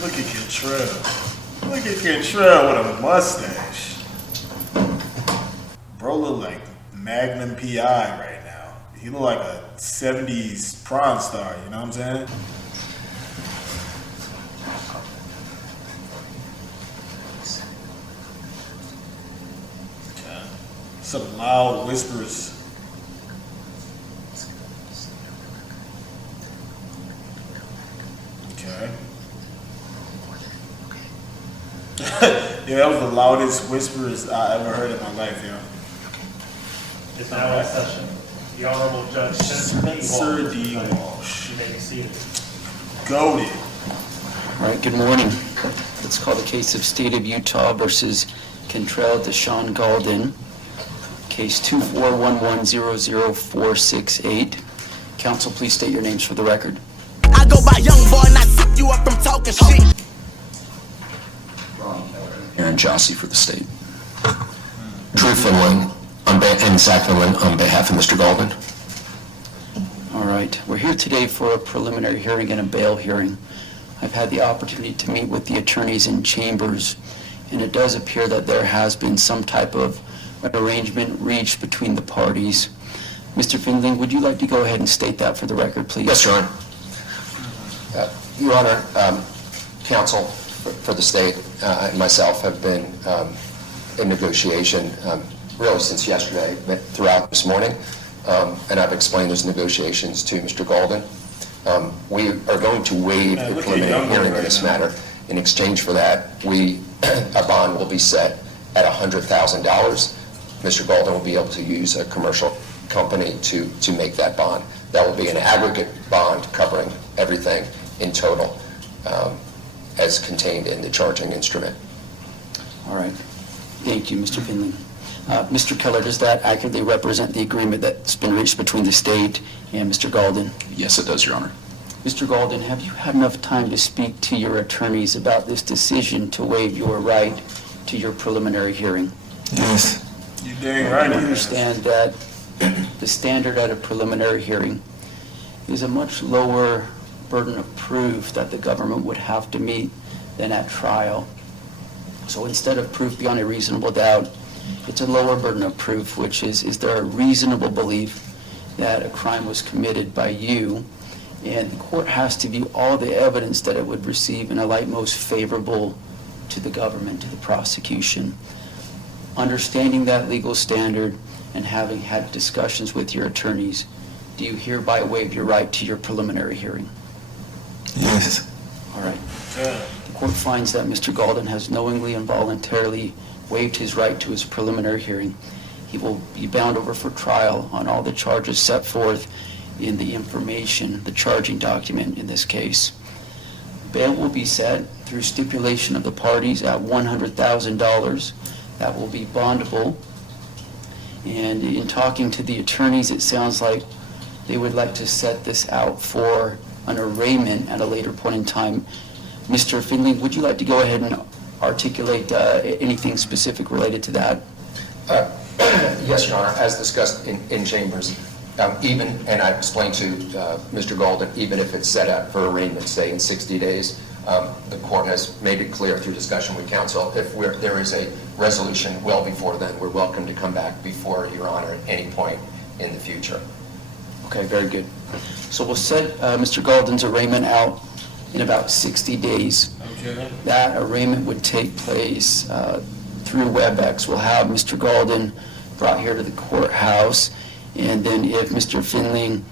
Look at Cantrell. Look at Cantrell with a mustache. Bro look like Magnum P.I. right now. He look like a 70s prawn star, you know what I'm saying? Okay. Some loud whispers. Okay. Yeah, that was the loudest whispers I ever heard in my life, yo. It's now in session. The Honorable Judge Spencer D. Walsh. You may be seated. Goated. All right, good morning. Let's call the case of State of Utah versus Cantrell Deshaun Galden, case 241100468. Counsel, please state your names for the record. I go by Youngboy and I zip you up from talking shit. Aaron Jossie for the state. Drew Finland and Zach Finland on behalf of Mr. Galden. All right, we're here today for a preliminary hearing and a bail hearing. I've had the opportunity to meet with the attorneys in chambers, and it does appear that there has been some type of an arrangement reached between the parties. Mr. Finling, would you like to go ahead and state that for the record, please? Yes, Your Honor. Your Honor, counsel for the state and myself have been in negotiation really since yesterday, but throughout this morning, and I've explained those negotiations to Mr. Galden. We are going to waive the preliminary hearing in this matter. In exchange for that, a bond will be set at $100,000. Mr. Galden will be able to use a commercial company to make that bond. That will be an aggregate bond covering everything in total as contained in the charging instrument. All right. Thank you, Mr. Finling. Mr. Keller, does that accurately represent the agreement that's been reached between the state and Mr. Galden? Yes, it does, Your Honor. Mr. Galden, have you had enough time to speak to your attorneys about this decision to waive your right to your preliminary hearing? Yes. You dang right. I understand that the standard at a preliminary hearing is a much lower burden of proof that the government would have to meet than at trial. So instead of proof beyond a reasonable doubt, it's a lower burden of proof, which is there a reasonable belief that a crime was committed by you? And the court has to view all the evidence that it would receive in a light most favorable to the government, to the prosecution. Understanding that legal standard and having had discussions with your attorneys, do you hereby waive your right to your preliminary hearing? Yes. All right. The court finds that Mr. Galden has knowingly and voluntarily waived his right to his preliminary hearing. He will be bound over for trial on all the charges set forth in the information, the charging document in this case. Bail will be set through stipulation of the parties at $100,000. That will be bondable. And in talking to the attorneys, it sounds like they would like to set this out for an arraignment at a later point in time. Mr. Finley, would you like to go ahead and articulate anything specific related to that? Yes, Your Honor. As discussed in chambers, and I explained to Mr. Galden, even if it's set up for arraignment, say in 60 days, the court has made it clear through discussion with counsel, if there is a resolution well before then, we're welcome to come back before Your Honor at any point in the future. Okay, very good. So we'll set Mr. Galden's arraignment out in about 60 days. Okay. That arraignment would take place through WebEx. We'll have Mr. Galden brought here to the courthouse, and then if Mr. Finley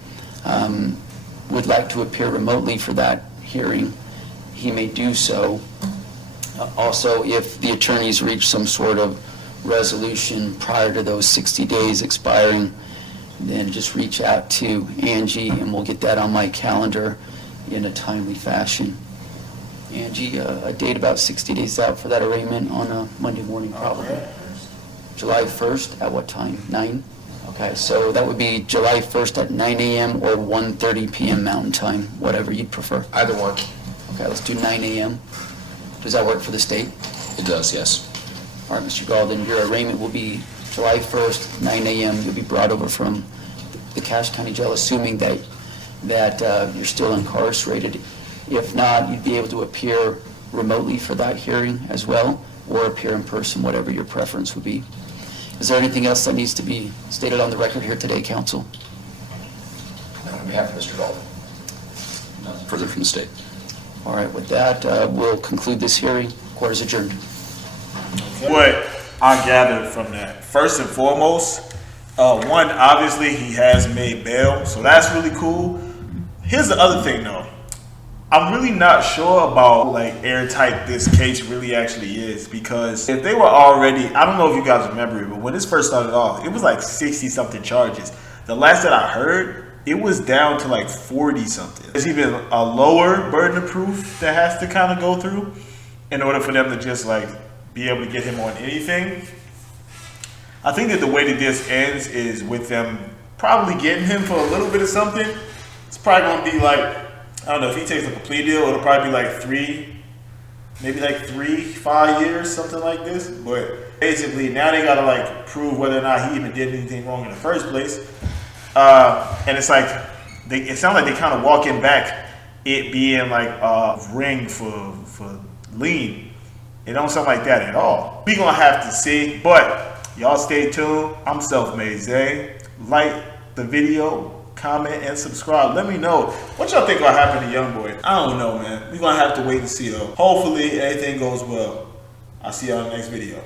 would like to appear remotely for that hearing, he may do so. Also, if the attorneys reach some sort of resolution prior to those 60 days expiring, then just reach out to Angie and we'll get that on my calendar in a timely fashion. Angie, a date about 60 days out for that arraignment on a Monday morning probably. July 1st, at what time? 9? Okay, so that would be July 1st at 9 a.m. or 1:30 p.m. Mountain Time, whatever you'd prefer. Either one. Okay, let's do 9 a.m. Does that work for the state? It does, yes. All right, Mr. Galden, your arraignment will be July 1st, 9 a.m. You'll be brought over from the Cache County Jail, assuming that you're still incarcerated. If not, you'd be able to appear remotely for that hearing as well, or appear in person, whatever your preference would be. Is there anything else that needs to be stated on the record here today, council? On behalf of Mr. Golden. Further from the state. All right, with that, we'll conclude this hearing. Court is adjourned. What I gathered from that, first and foremost, one, obviously he has made bail, so that's really cool. Here's the other thing though. I'm really not sure about like airtight this case really actually is, because if they were already, I don't know if you guys remember it, but when this first started off, it was like 60 something charges. The last that I heard, it was down to like 40 something. There's even a lower burden of proof that has to kind of go through in order for them to just like be able to get him on anything. I think that the way that this ends is with them probably getting him for a little bit of something. It's probably going to be like, I don't know, if he takes like a plea deal, it'll probably be like 5 years, something like this. But basically now they got to like prove whether or not he even did anything wrong in the first place. And it's like, it sounds like they kind of walking back it being like a ring for lien. It don't sound like that at all. We gonna have to see, but y'all stay tuned. I'm Selfmadezay. Like the video, comment, and subscribe. Let me know what y'all think gonna happen to Youngboy. I don't know, man. We gonna have to wait and see though. Hopefully everything goes well. I'll see y'all in the next video.